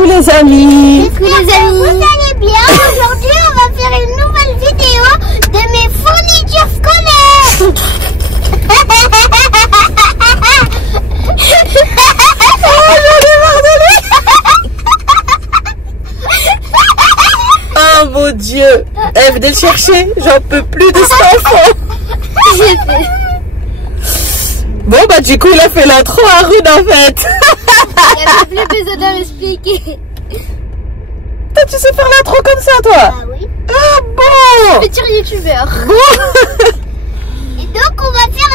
Coucou les amis. Coucou les amis. Vous allez bien? Aujourd'hui, on va faire une nouvelle vidéo de mes fournitures scolaires. Oh mon Dieu. Eh, venez le chercher. J'en peux plus de cet enfant. Bon bah du coup il a fait l'intro à Rude en fait. Il n'y avait plus besoin de l'expliquer. Toi tu sais faire l'intro comme ça toi? Ah oui. Ah bon. Futur youtubeur. Bon. Et donc on va faire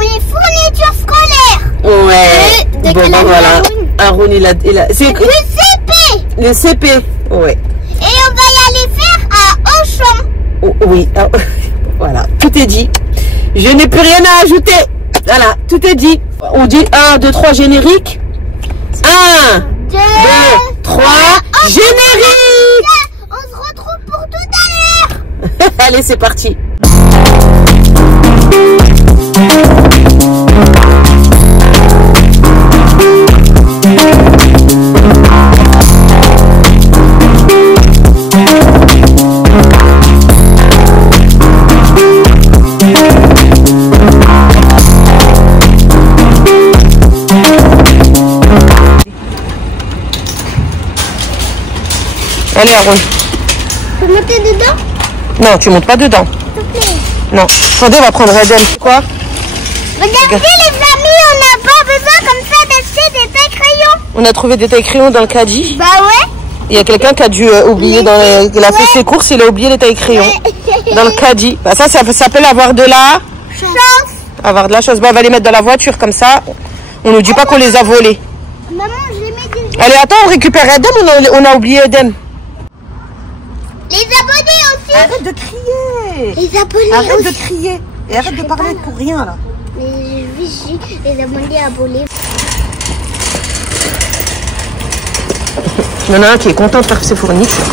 mes fournitures scolaires. Ouais. Bon bah voilà. Haroun il a c'est Le CP. le CP. Ouais. Et on va y aller faire à Auchan. Oh, oui. Ah, voilà. Tout est dit. Je n'ai plus rien à ajouter. Voilà. Tout est dit. On dit 1, 2, 3 générique. 1, 2, 3 générique. On se retrouve pour tout à l'heure. Allez c'est parti. Allez Haroun. Tu peux monter dedans? Non, tu montes pas dedans. S'il te plaît. Non. Attendez, on va prendre Eden. Quoi? Regardez les amis, on n'a pas besoin comme ça d'acheter des tailles crayons. On a trouvé des tailles crayons dans le caddie. Bah ouais. Il y a quelqu'un qui a dû oublier dans les... Il a fait ses courses, il a oublié les tailles crayons. Ouais. Dans le caddie. Bah ça s'appelle avoir de la... Chance. Avoir de la chose. Bon, on va les mettre dans la voiture comme ça. On nous dit pas qu'on les a volés. Maman, je les mets déjà. Allez, attends, on récupère Eden, on a oublié Eden. Les abonnés aussi. Arrête de crier. Les abonnés Arrête aussi. de crier. Et arrête de parler pour rien là. Mais oui, les abonnés abonnés. Il y en a un qui est content de faire ses fournitures.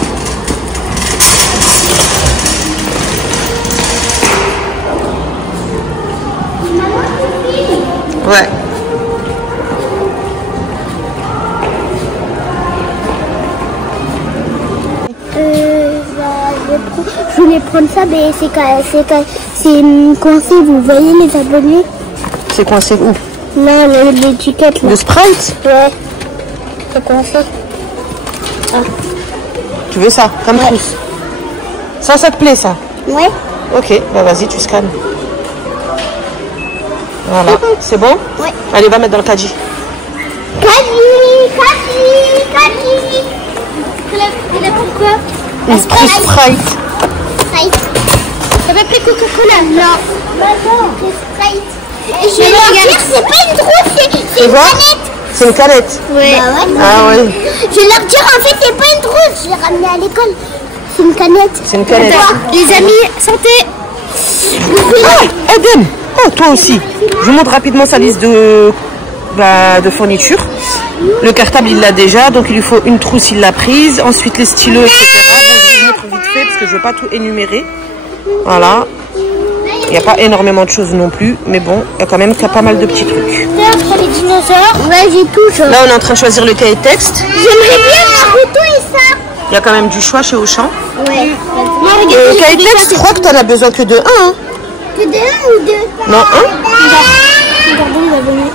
Ouais. Je voulais prendre ça, mais c'est coincé, vous voyez les abonnés? C'est coincé où? Non, l'étiquette là. Le Sprite? Ouais. C'est coincé. Ah. Tu veux ça? Comme trousse. Ça te plaît ça? Ouais. Ok, bah vas-y, tu scannes. Voilà, c'est bon? Ouais. Allez, va mettre dans le caddie. Caddie. Il a pris quoi? Une trousse Sprite. Sprite. T'avais pris Coca-Cola? Non. Bah non, c'est Sprite. Et je vais leur dire, c'est pas une trousse, c'est une vois? canette. C'est une canette? Ouais. Bah ouais. Ah oui. Je vais leur dire, en fait, c'est pas une trousse. Je l'ai ramenée à l'école. C'est une canette. C'est une canette. Les amis, santé. Ah, Eden. Oh, toi aussi. Je vous montre rapidement sa liste de fournitures. Le cartable, il l'a déjà, donc il lui faut une trousse, il l'a prise. Ensuite, les stylos, etc. Bon, je vais vous montrer vite fait parce que je ne veux pas tout énumérer. Voilà. Il n'y a pas énormément de choses non plus, mais bon, il y a quand même pas mal de petits trucs. Pour les dinosaures. Ouais, j'ai tout. Là, on est en train de choisir le cahier de texte. J'aimerais bien Naruto et ça. Il y a quand même du choix chez Auchan. Ouais. Cahier de texte, je crois que tu n'en as besoin que de un. Hein. Que de 1 ou 2? Non, un. Regardez les abonnés.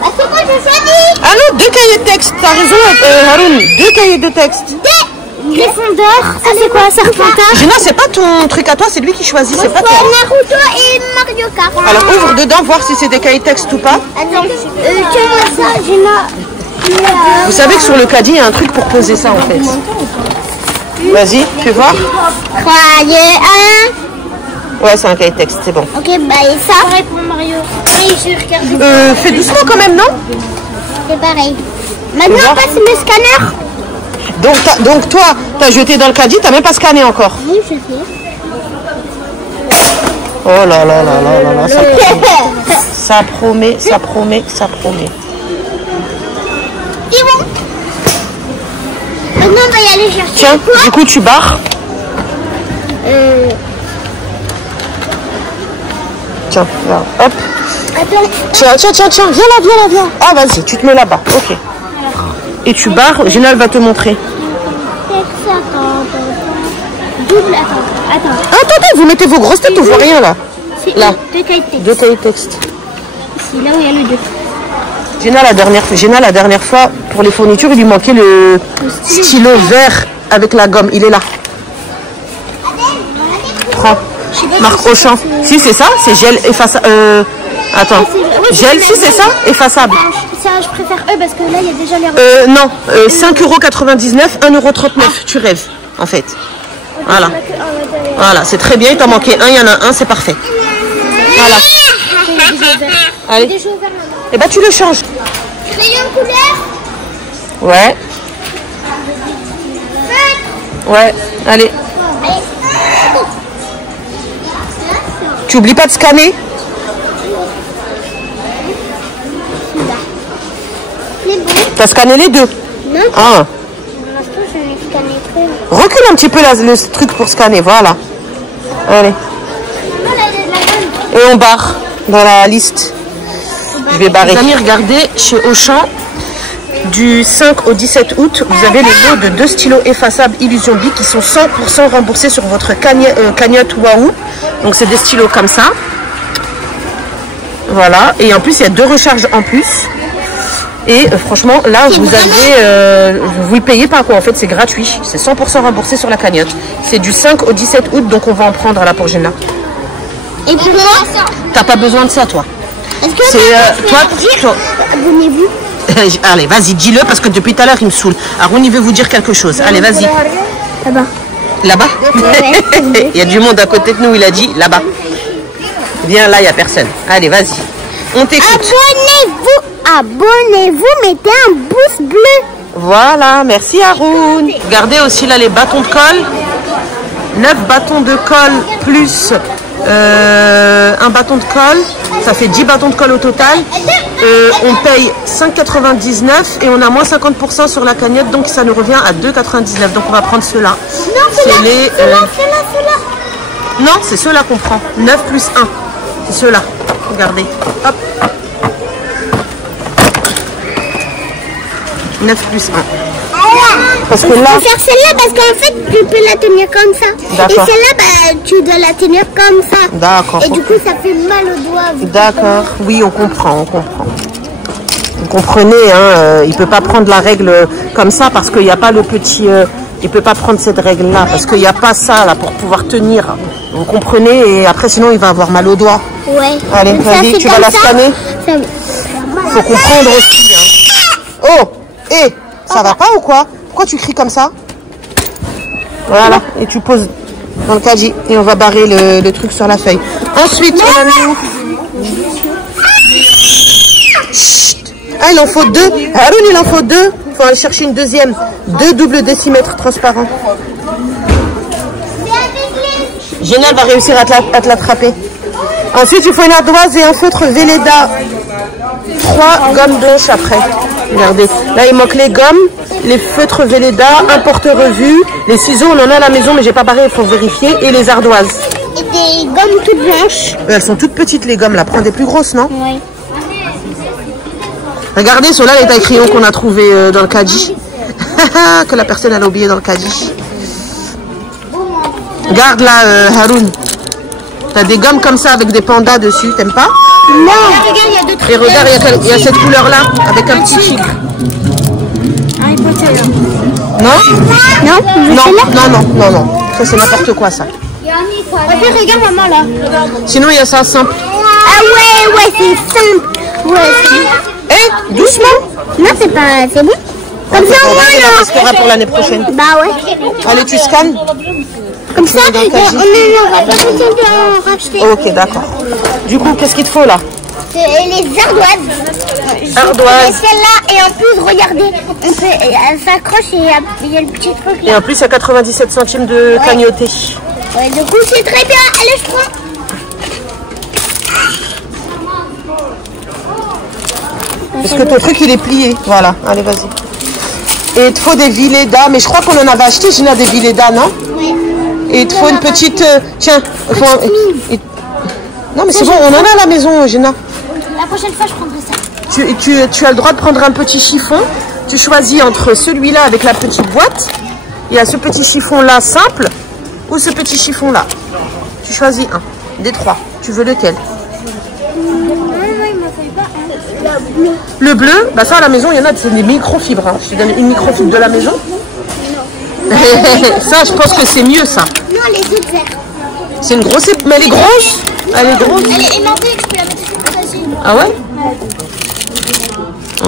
Bah, c'est moi, je choisis. Ah non, 2 cahiers de texte. T'as raison, Haroun. 2 cahiers de texte. Gryffondor. Ça, c'est quoi? Serpentard. Non, c'est pas ton truc à toi, c'est lui qui choisit, c'est pas toi. Naruto et Mario Kart. Alors ouvre dedans, voir si c'est des cahiers de texte ou pas. Attends, tiens-moi ça, j'ai Vous savez que sur le caddie, il y a un truc pour poser ça en fait. Vas-y, fais voir. 3, 2, 1. Ouais, c'est un cahier de texte, c'est bon. Ok, bah et ça? Pareil pour Mario. Oui, je regarde. Fais doucement quand même, non? C'est pareil. Maintenant, on passe le scanner. Donc toi, t'as jeté dans le caddie, t'as même pas scanné encore. Oui, je sais. Oh là là là là là là, ça promet. C'est bon. Maintenant, on va y aller chercher. Tiens, du coup, tu barres. Tiens, là, hop. Attends. Tiens, viens là. Ah, vas-y, tu te mets là-bas. Ok. et tu barres. Génal va te montrer. Double, attends. Vous mettez vos grosses têtes, on voit rien là. Là. Deux cahiers de texte. Ici, là où il y a le 2. Géna, la dernière fois, pour les fournitures, il lui manquait le stylo vert avec la gomme. Il est là. Prends. Marque Auchan. Si, c'est ça. C'est gel effaçable. Attends. Gel, si, c'est ça. Effaçable. Je préfère eux parce que là, il y a déjà les... non. 5,99 €, 1,39 €. Tu rêves, en fait. Voilà. Voilà, c'est très bien. Il t'en manquait un. Il y en a un. C'est parfait. Voilà. Allez. Et bah, tu le changes. Crayon couleur. Ouais. Ouais, allez. Tu oublies pas de scanner? T'as scanné les deux? Non. Ah. Recule un petit peu le truc pour scanner, voilà. Allez. Et on barre dans la liste. Je vais barrer. Les amis, regardez, chez Auchan, du 5 au 17 août, vous avez les lots de 2 stylos effaçables Illusion Bic qui sont 100% remboursés sur votre cagnotte Wahoo. Donc c'est des stylos comme ça. Voilà. Et en plus, il y a 2 recharges en plus. Et franchement, là, vous avez... vous le payez pas, quoi. En fait, c'est gratuit. C'est 100% remboursé sur la cagnotte. C'est du 5 au 17 août, donc on va en prendre là pour Géna. Et pour moi, t'as pas besoin de ça, toi. C'est toi. Abonnez-vous. Allez, vas-y, dis-le parce que depuis tout à l'heure, il me saoule. Arun, il veut vous dire quelque chose. Allez, vas-y. Là-bas. Là-bas? Il y a du monde à côté de nous, il a dit là-bas. Viens, là, il n'y a personne. Allez, vas-y. On t'écoute. Abonnez-vous, mettez un pouce bleu. Voilà, merci Arun. Regardez aussi là les bâtons de colle. 9 bâtons de colle plus un bâton de colle. Ça fait 10 bâtons de colle au total. On paye 5,99 et on a moins 50% sur la cagnotte, donc ça nous revient à 2,99. Donc on va prendre ceux-là. Non, c'est les... ceux-là. Non, c'est ceux-là qu'on prend. 9 plus 1. C'est ceux-là. Regardez. Hop. 9 plus 1. Parce que là... Je vais faire celle-là parce qu'en fait, tu peux la tenir comme ça. Et celle-là, bah, tu dois la tenir comme ça. D'accord. Et du coup, ça fait mal au doigt. D'accord. Oui, on comprend, Vous comprenez, hein, il ne peut pas prendre la règle comme ça parce qu'il n'y a pas le petit... il ne peut pas prendre cette règle-là parce qu'il n'y a pas ça là pour pouvoir tenir. Vous comprenez? Et après, sinon, il va avoir mal au doigt. Ouais. Allez, vas-y, tu vas la scanner. Il faut comprendre aussi. Hein. Oh! Ça va pas ou quoi? Pourquoi tu cries comme ça? Voilà, et tu poses dans le caddie et on va barrer le truc sur la feuille. Ensuite, on a mis où? Chut. Ah, il en faut 2. Haroun, il en faut 2. Il faut aller chercher une deuxième. 2 doubles décimètres transparents. Génial va réussir à te l'attraper. Ensuite, il faut une ardoise et un feutre Velleda. 3 gommes blanches après. Regardez, là il manque les gommes, les feutres Velleda, un porte-revue, les ciseaux on en a à la maison mais j'ai pas barré, il faut vérifier, et les ardoises. Et des gommes toutes blanches. Elles sont toutes petites les gommes là, prends des plus grosses, non? Oui. Regardez, ceux-là les tailles crayons qu'on a trouvés dans le caddie. Que la personne elle a oublié dans le caddie. Regarde là Haroun, t'as des gommes comme ça avec des pandas dessus, t'aimes pas? Non. Et regarde, il y a cette couleur là avec un petit tigre. Harry Potter là. Non? Non. Ça c'est n'importe quoi ça. Regarde maman là. Sinon il y a ça simple. Ah ouais, c'est simple. Ouais. Doucement. Non, c'est pas, c'est bon. Comme ça au moins là. On restera pour l'année prochaine. Bah ouais. Allez, tu scannes. Comme ça, on aura pas besoin de racheter. Ok, d'accord. Du coup, qu'est-ce qu'il te faut là? Les ardoises. Ardoises. Et celle-là, et en plus, regardez, elle s'accroche et il y a le petit truc là. Et en plus, il y a 97 centimes de cagnoté. Ouais, du coup, c'est très bien. Allez, je prends. Parce que ton truc, il est plié. Voilà, allez, vas-y. Et il te faut des Velleda, mais je crois qu'on en avait acheté, Gina, des Velleda, non? Oui. Et il te faut une petite... tiens, non mais c'est bon, on en a à la maison, Gina. La prochaine fois, je prendrai ça. Tu as le droit de prendre un petit chiffon Tu choisis entre celui-là avec la petite boîte. Il y a ce petit chiffon-là simple ou ce petit chiffon-là. Tu choisis un des trois. Tu veux lequel? Le bleu, bah ça à la maison, il y en a, c'est des microfibres. Hein. Je te donne une microfibre de la maison. Ça, je pense que c'est mieux, ça. Non, les autres verts. C'est une grosse... Mais elle est grosse. Elle est grosse. Elle est aimantée, je peux la mettre sur le facile. Ah ouais?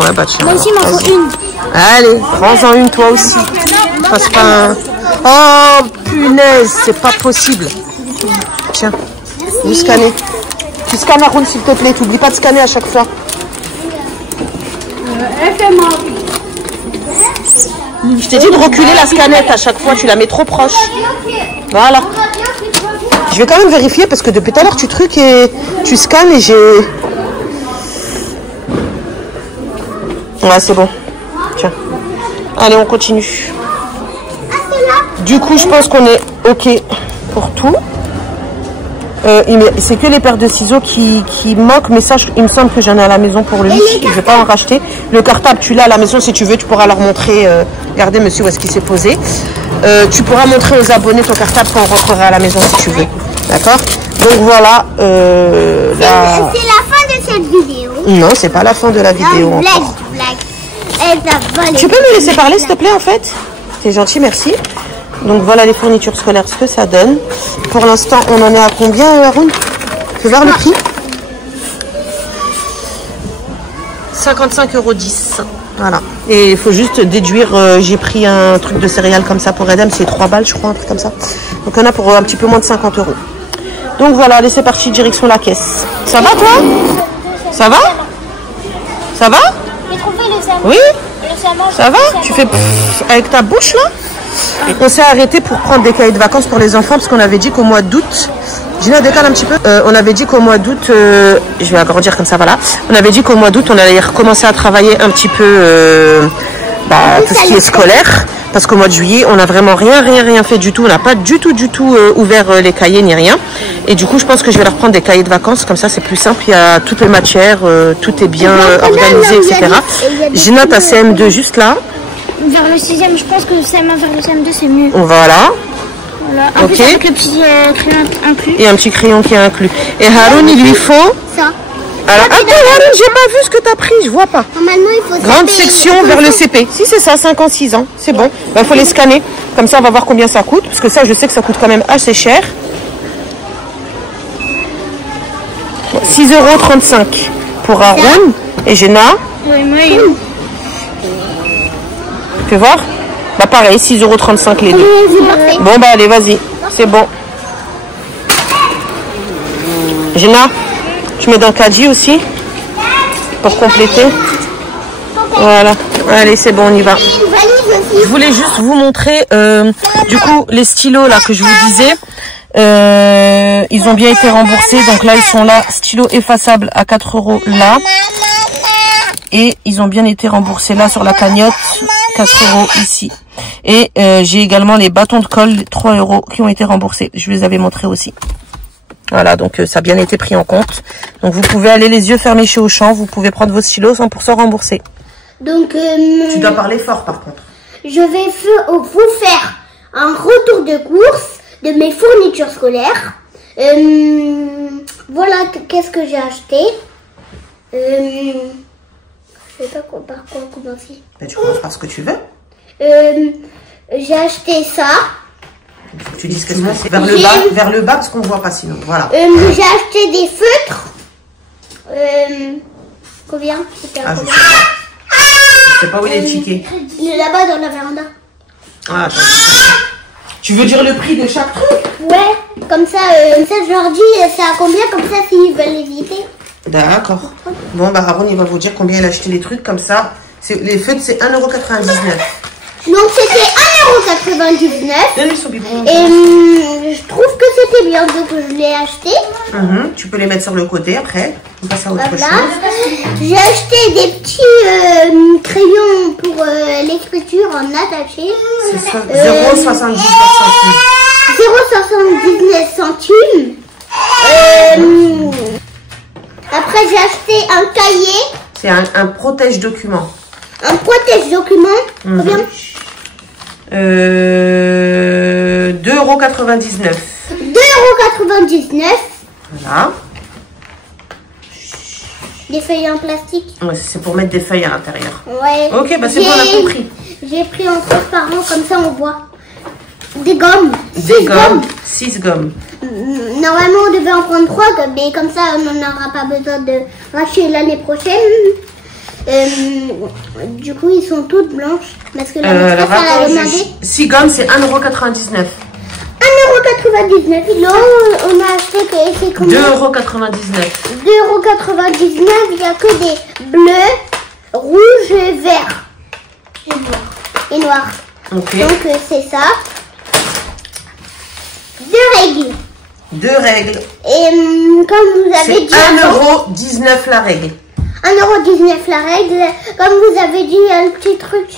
Ouais, bah tiens. Moi aussi, il m'en faut une. Allez, prends-en une toi aussi. Passe pas un... Oh, punaise, c'est pas possible. Tiens, vous scannez. Tu scannes, Haroun, s'il te plaît. T'oublies pas de scanner à chaque fois. Je t'ai dit de reculer la scannette à chaque fois. Tu la mets trop proche. Voilà. Je vais quand même vérifier parce que depuis tout à l'heure, tu truques et tu scannes et j'ai... Ouais, c'est bon. Tiens. Allez, on continue. Du coup, je pense qu'on est OK pour tout. C'est que les paires de ciseaux qui manquent, mais ça, il me semble que j'en ai à la maison pour lui. Je ne vais pas en racheter. Le cartable, tu l'as à la maison si tu veux. Tu pourras leur montrer. Regardez, monsieur, où est-ce qu'il s'est posé. Tu pourras montrer aux abonnés ton cartable quand on rentrera à la maison si tu veux. D'accord? Donc voilà. C'est la fin de cette vidéo. Non, c'est pas la fin de la vidéo. Tu peux me laisser parler, s'il te plaît, en fait? C'est gentil, merci. Donc voilà les fournitures scolaires, ce que ça donne. Pour l'instant, on en est à combien, Haroun? Fais voir le prix. 55,10 €. Voilà. Et il faut juste déduire, j'ai pris un truc de céréales comme ça pour Edem, c'est 3 balles, je crois, un truc comme ça. Donc on a pour un petit peu moins de 50 €. Donc voilà, allez, c'est parti, direction la caisse. Ça va, toi? Ça va? Ça va? Oui? Ça va? Tu fais avec ta bouche, là? On s'est arrêté pour prendre des cahiers de vacances pour les enfants parce qu'on avait dit qu'au mois d'août, Gina décale un petit peu. On avait dit qu'au mois d'août, je vais agrandir comme ça, voilà. On avait dit qu'au mois d'août, on allait recommencer à travailler un petit peu tout ce qui est scolaire. Parce qu'au mois de juillet, on n'a vraiment rien fait du tout. On n'a pas du tout ouvert les cahiers ni rien. Et du coup, je pense que je vais leur prendre des cahiers de vacances. Comme ça, c'est plus simple. Il y a toutes les matières, tout est bien organisé, etc. Gina, ta CM2 juste là. Vers le 6e, je pense que CM1 vers le CM2, c'est mieux. Voilà. En plus, avec le petit crayon inclus. Et un petit crayon qui est inclus. Et Haroun, il lui faut... Ça. Alors, attends, Haroun, j'ai pas vu ce que tu as pris, je vois pas. Normalement, il faut... Grande section vers le CP. Si, c'est ça, 5 ans, 6 ans. C'est bon. Il faut les scanner. Comme ça, on va voir combien ça coûte. Parce que ça, je sais que ça coûte quand même assez cher. 6,35 € pour Haroun et Gina. Oui, moi, Tu peux voir? Bah pareil, 6,35 € les deux. Bon bah allez, vas-y, c'est bon. Gina, tu mets dans le caddie aussi pour compléter. Voilà, allez, c'est bon, on y va. Je voulais juste vous montrer, du coup, les stylos là que je vous disais. Ils ont bien été remboursés, donc là ils sont là, stylo effaçable à 4 € là. Et ils ont bien été remboursés là sur la cagnotte, 4 € ici. Et j'ai également les bâtons de colle, 3 € qui ont été remboursés. Je vous les avais montrés aussi. Voilà, donc ça a bien été pris en compte. Donc vous pouvez aller les yeux fermés chez Auchan, vous pouvez prendre vos stylos 100% remboursés. Donc, tu dois parler fort par contre. Je vais vous faire un retour de course de mes fournitures scolaires. Voilà qu'est-ce que j'ai acheté. Je sais pas par quoi commencer. Ben, tu commences par ce que tu veux. J'ai acheté ça. Tu dis ce que c'est. Vers le bas parce qu'on voit pas sinon. Voilà. J'ai acheté des feutres. Combien? Ah, je sais pas où il est le ticket. Il est là-bas dans la véranda. Ah, attends. Tu veux dire le prix de chaque truc? Ouais, comme ça je leur dis c'est à combien, comme ça s'ils veulent éviter. D'accord. Bon, bah Haroun, il va vous dire combien il a acheté les trucs, comme ça. Les feutres, c'est 1,99 €. Donc, c'était 1,99 €. Et je trouve que c'était bien, donc je l'ai acheté. Tu peux les mettre sur le côté après. On passe à autre chose. J'ai acheté des petits crayons pour l'écriture en attaché. C'est 0,79 centimes. Après, j'ai acheté un cahier. C'est un protège-document. Un protège-document. Combien? 2,99 €. 2,99 €. Voilà. Des feuilles en plastique. Ouais, c'est pour mettre des feuilles à l'intérieur. Ouais. Ok, bah c'est bon, on a compris. J'ai pris en transparent, comme ça on voit. Des gommes. Des gommes. 6 gommes. Normalement, on devait en prendre 3, mais comme ça, on n'en aura pas besoin de racheter l'année prochaine. Du coup, ils sont toutes blanches. Parce que la maîtresse, elle a demandé. 6 gommes, c'est 1,99 €. 1,99 €. Là, on a acheté que c'est combien? 2,99 €. 2,99 €. Il n'y a que des bleus, rouges et verts. Et noirs. Ok. Donc, c'est ça. 2 règles. 2 règles. Et comme vous avez dit. 1,19 € la règle. 1,19 € la règle. Comme vous avez dit, il y a le petit truc.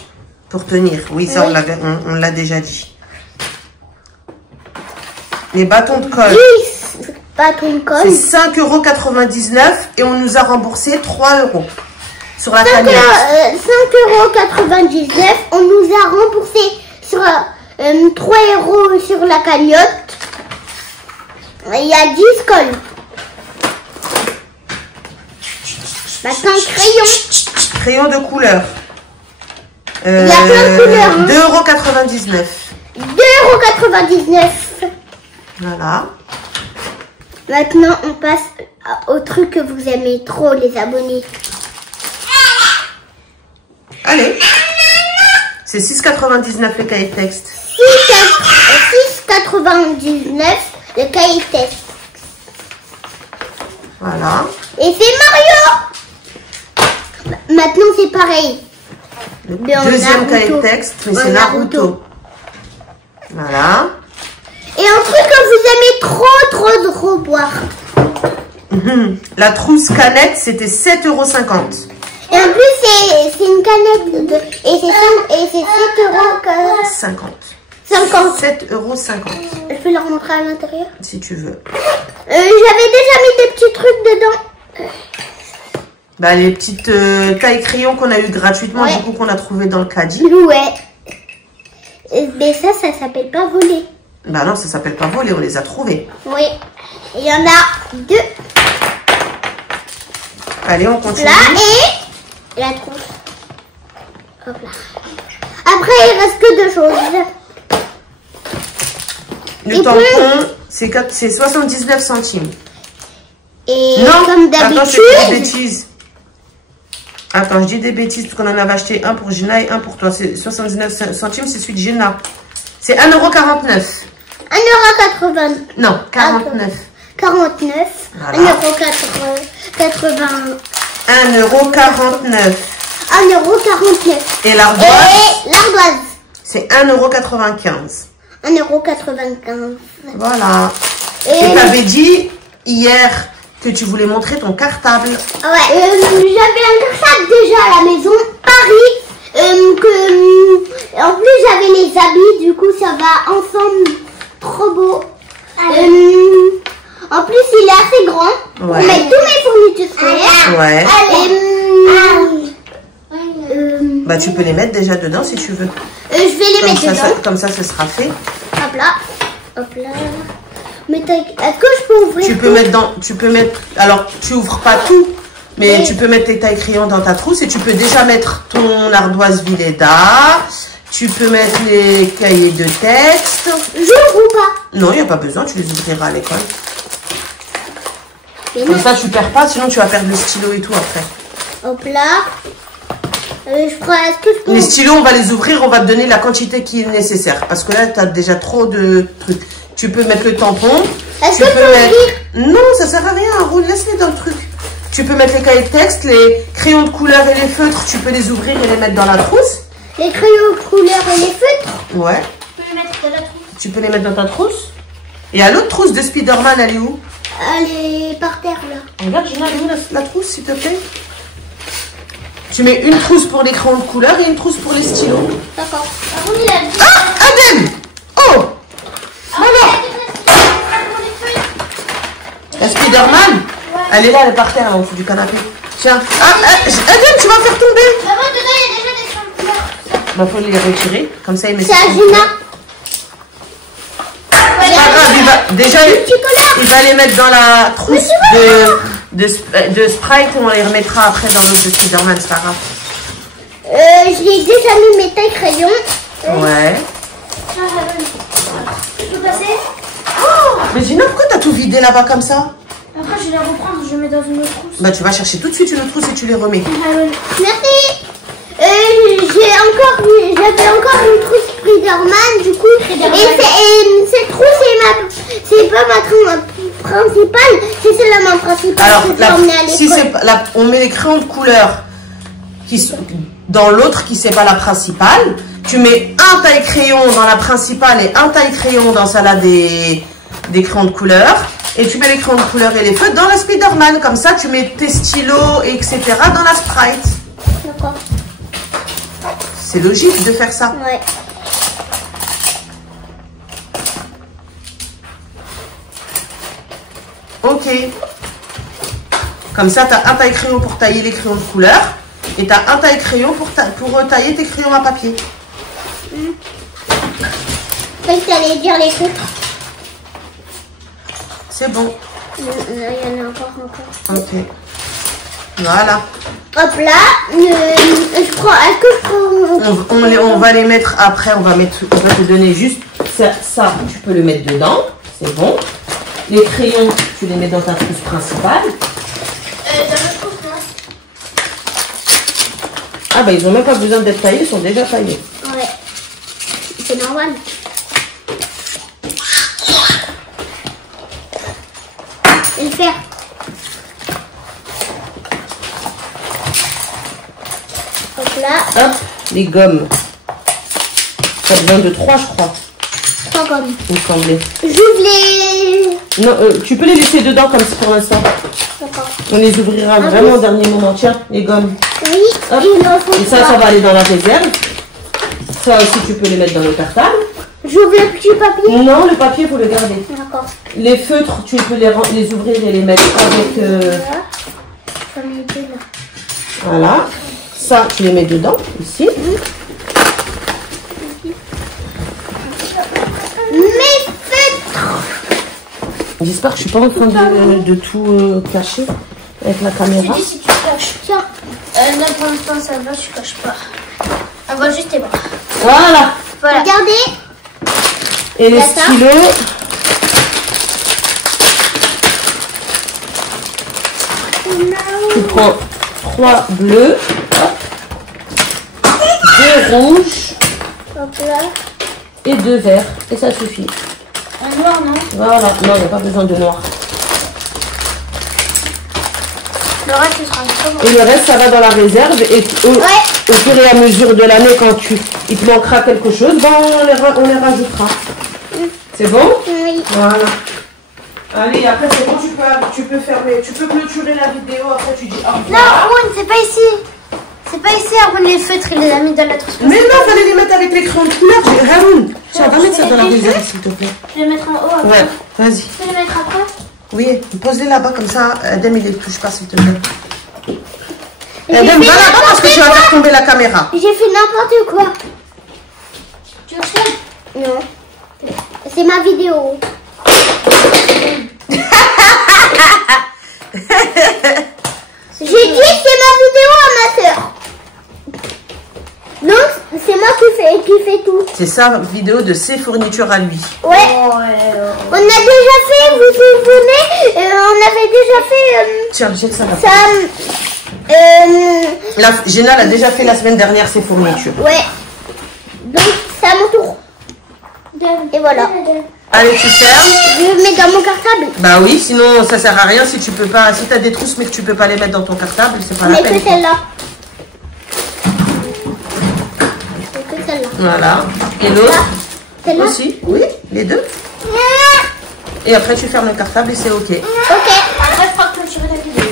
Pour tenir. Oui, ça, Oui. on l'a déjà dit. Les bâtons de colle. 10 bâtons de colle. C'est 5,99 € et on nous a remboursé 3 € sur la 5,99 cagnotte. €. On nous a remboursé sur 3 € sur la cagnotte. Il y a 10 colles. Maintenant, crayon. Crayon de couleur. Il y a plein de couleurs. Hein. 2,99 €. 2,99 €. Voilà. Maintenant, on passe au truc que vous aimez trop, les abonnés. Allez. C'est 6,99 € les cahiers de texte. 6,99 € le cahier de texte. Voilà. Et c'est Mario. Maintenant, c'est pareil. Le Mais en deuxième cahier de Naruto. texte, mais En c'est Naruto. Naruto. Voilà. Et un truc que vous aimez trop boire. La trousse canette, c'était 7,50 €. Et en plus, c'est une canette de... Et c'est 50. 7,50 €. 7,50 €. Je peux leur montrer à l'intérieur. Si tu veux. J'avais déjà mis des petits trucs dedans. Bah, les petites tailles crayons qu'on a eu gratuitement, Ouais. du coup, qu'on a trouvé dans le caddie. Ouais. Mais ça s'appelle pas voler. Bah non, ça s'appelle pas voler, on les a trouvés. Oui. Il y en a 2. Allez, on continue. Là et la trousse. Hop là. Après, il reste que 2 choses. Le Et tampon, c'est 79 centimes. Et Non, comme attends, je d'habitude. dis des bêtises. Attends, je dis des bêtises parce qu'on en avait acheté un pour Gina et un pour toi. C'est 79 centimes, c'est celui de Gina. C'est 1,49 €. 1,80 €. Non, 49. 49. Voilà. 1,80 1,49 €. 1,49 €. Et l'ardoise, Et l'ardoise. c'est 1,95 €. 1,95 €. Voilà. Et Et t'avais dit hier que tu voulais montrer ton cartable. ouais, j'avais un cartable déjà à la maison, Paris. En plus, j'avais les habits, du coup, ça va ensemble. Trop beau. En plus, il est assez grand. Ouais. On met tous mes fournitures scolaires. Ouais. Bah, Bah, tu peux les mettre déjà dedans si tu veux. je vais les mettre dedans. Comme ça, ce sera fait. Hop là. Hop là. Mais est-ce que je peux ouvrir Tu peux mettre dans... Tu peux mettre... Alors, tu ouvres pas tout. Mais Oui. tu peux mettre tes tailles crayons dans ta trousse et tu peux déjà mettre ton ardoise Villeda. Tu peux mettre les cahiers de texte. J'ouvre ou pas? Non, il n'y a pas besoin, tu les ouvriras à l'école. Mais Comme non. ça, tu perds pas, sinon tu vas perdre le stylo et tout après. Hop là. Je crois, est-ce que je peux... Les stylos, on va les ouvrir, on va te donner la quantité qui est nécessaire. Parce que là, tu as déjà trop de trucs. Tu peux mettre le tampon. Est-ce Tu que je peux peux mettre... ouvrir? Non, ça sert à rien, roule, laisse-les dans le truc. Tu peux mettre les cahiers de texte, les crayons de couleur et les feutres, tu peux les ouvrir et les mettre dans la trousse. Les crayons de couleur et les feutres? Ouais. Je peux les mettre dans la trousse. Tu peux les mettre dans ta trousse. Et à l'autre trousse de Spider-Man, elle est où? Elle est par terre là. Regarde, Gina, elle est où la trousse, s'il te plaît? Tu mets une trousse pour les crayons de couleur et une trousse pour les stylos. D'accord. Par contre, il a dit... Ah, Adem! Oh! Voilà! La Spider-Man, elle est là, elle est par terre, là, en dessous du canapé. Tiens. Ah, Adem, tu vas faire tomber! Maman, dedans, il y a déjà Il faut les retirer. Comme ça, il met. C'est à Gina. Pas grave, déjà, il va les mettre dans la trousse de Sprite. On les remettra après dans l'autre de Spider-Man, c'est pas grave. Je l'ai déjà mis mes tailles crayons. Ouais. Je peux passer? Mais Gina, pourquoi t'as tout vidé là-bas comme ça? Après, je vais les reprendre, je les mets dans une autre trousse. Bah, tu vas chercher tout de suite une autre trousse et tu les remets. Merci. J'avais encore une trousse Spider-Man, du coup. Et cette trousse, c'est pas ma trousse principale, c'est celle de ma principale. Alors, on met les crayons de couleur qui sont dans l'autre qui c'est pas la principale. Tu mets un taille-crayon dans la principale et un taille-crayon dans celle-là des crayons de couleur. Et tu mets les crayons de couleur et les feutres dans la Spider-Man. Comme ça, tu mets tes stylos, etc. dans la Sprite. D'accord. C'est logique de faire ça. Ouais. Ok. Comme ça, tu as un taille-crayon pour tailler les crayons de couleur. Et tu as un taille-crayon pour tailler tes crayons à papier. Je croyais que tu allais dire les feutres. C'est bon. Il y en a encore. Ok. Voilà. Hop là, je prends. Est-ce que je prends on va les mettre après. On va te donner juste ça. Tu peux le mettre dedans. C'est bon. Les crayons, tu les mets dans ta trousse principale. Ah bah ils n'ont même pas besoin d'être taillés, ils sont déjà taillés. Ouais. C'est normal. Et le faire. Hop là. Hop, les gommes. Tu as besoin de 3, je crois. 3 gommes. Il me semblait. J'ouvre les... Non, tu peux les laisser dedans comme c'est pour l'instant. D'accord. On les ouvrira vraiment au dernier moment. Tiens, les gommes. Oui. Hop. Et ça va aller dans la réserve. Ça aussi, tu peux les mettre dans le cartable. J'ouvre le petit papier? Non, le papier, il faut le garder. D'accord. Les feutres, tu peux les ouvrir et les mettre avec... Comme les deux là. Voilà. Ça, tu les mets dedans, ici. Mes feutres. J'espère que je suis pas en train de tout cacher avec la caméra. Je dis si tu caches. Tiens. Là pour l'instant ça va, je cache pas. On voit juste tes bras. Voilà. Regardez. Et les stylos. Tu prends 3 bleus. Hop. 2 rouges. Hop là. Et 2 verts. Et ça suffit. Un noir, non? Voilà. Non, il n'y a pas besoin de noir. Le reste, ce sera comment? Et le reste, ça va dans la réserve. Et au fur et à mesure de l'année, quand il te manquera quelque chose, ben on les rajoutera. C'est bon? Oui. Voilà. Allez, après, c'est bon, tu peux fermer. Tu peux clôturer la vidéo. Après, tu dis au revoir. Non, Arwen, c'est pas ici. C'est pas ici, Arwen, les feutres, il les a mis dans la trousse. Mais non, fallait les mettre avec les crayons de couleur. Haroun, tiens, va mettre ça dans la réserve, s'il te plaît. Je vais les mettre en haut. Ouais, vas-y. Je vais les mettre après. Oui, pose-les là-bas, comme ça, Adem, il les touche pas, s'il te plaît. Adem, va là-bas parce que tu vas faire tomber la caméra. J'ai fait n'importe quoi. Tu veux que je filme? Non. C'est ma vidéo. J'ai dit que c'est ma vidéo amateur. Donc, c'est moi qui fais tout. C'est sa vidéo de ses fournitures à lui. Ouais. On a déjà fait, vous vous souvenez, on avait déjà fait... Tiens, jette ça là. Géna l'a déjà fait la semaine dernière, ses fournitures. Ouais. Donc, c'est à mon tour. Et voilà. Allez, tu fermes. Je le mets dans mon cartable. Bah oui, sinon ça sert à rien si tu peux pas. Si t'as des trousses mais que tu peux pas les mettre dans ton cartable, c'est pas la peine. Mais que celle-là. Que celle-là. Voilà. Et l'autre Celle-là aussi. Oui, les deux. Et après tu fermes le cartable et c'est ok. Ok. Après, je crois que je vais la vidéo.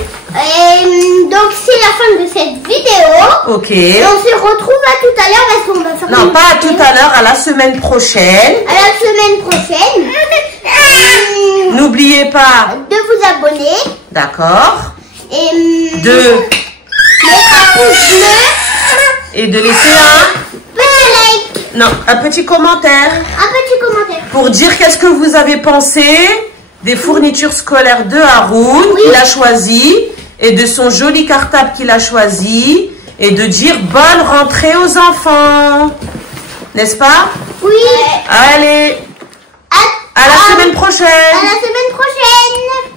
Donc c'est la fin de cette vidéo. Ok. Et on se retrouve à tout à l'heure parce qu'on va faire. Non, pas à tout à l'heure, à la semaine prochaine. À la semaine prochaine. N'oubliez pas De vous abonner. d'accord. Et De mettre un pouce bleu. Et de laisser un petit commentaire. Pour dire qu'est-ce que vous avez pensé des fournitures scolaires de Haroun qu'il a choisi et de son joli cartable qu'il a choisi et de dire bonne rentrée aux enfants. N'est-ce pas? Oui. Allez, à la semaine prochaine. À la semaine prochaine.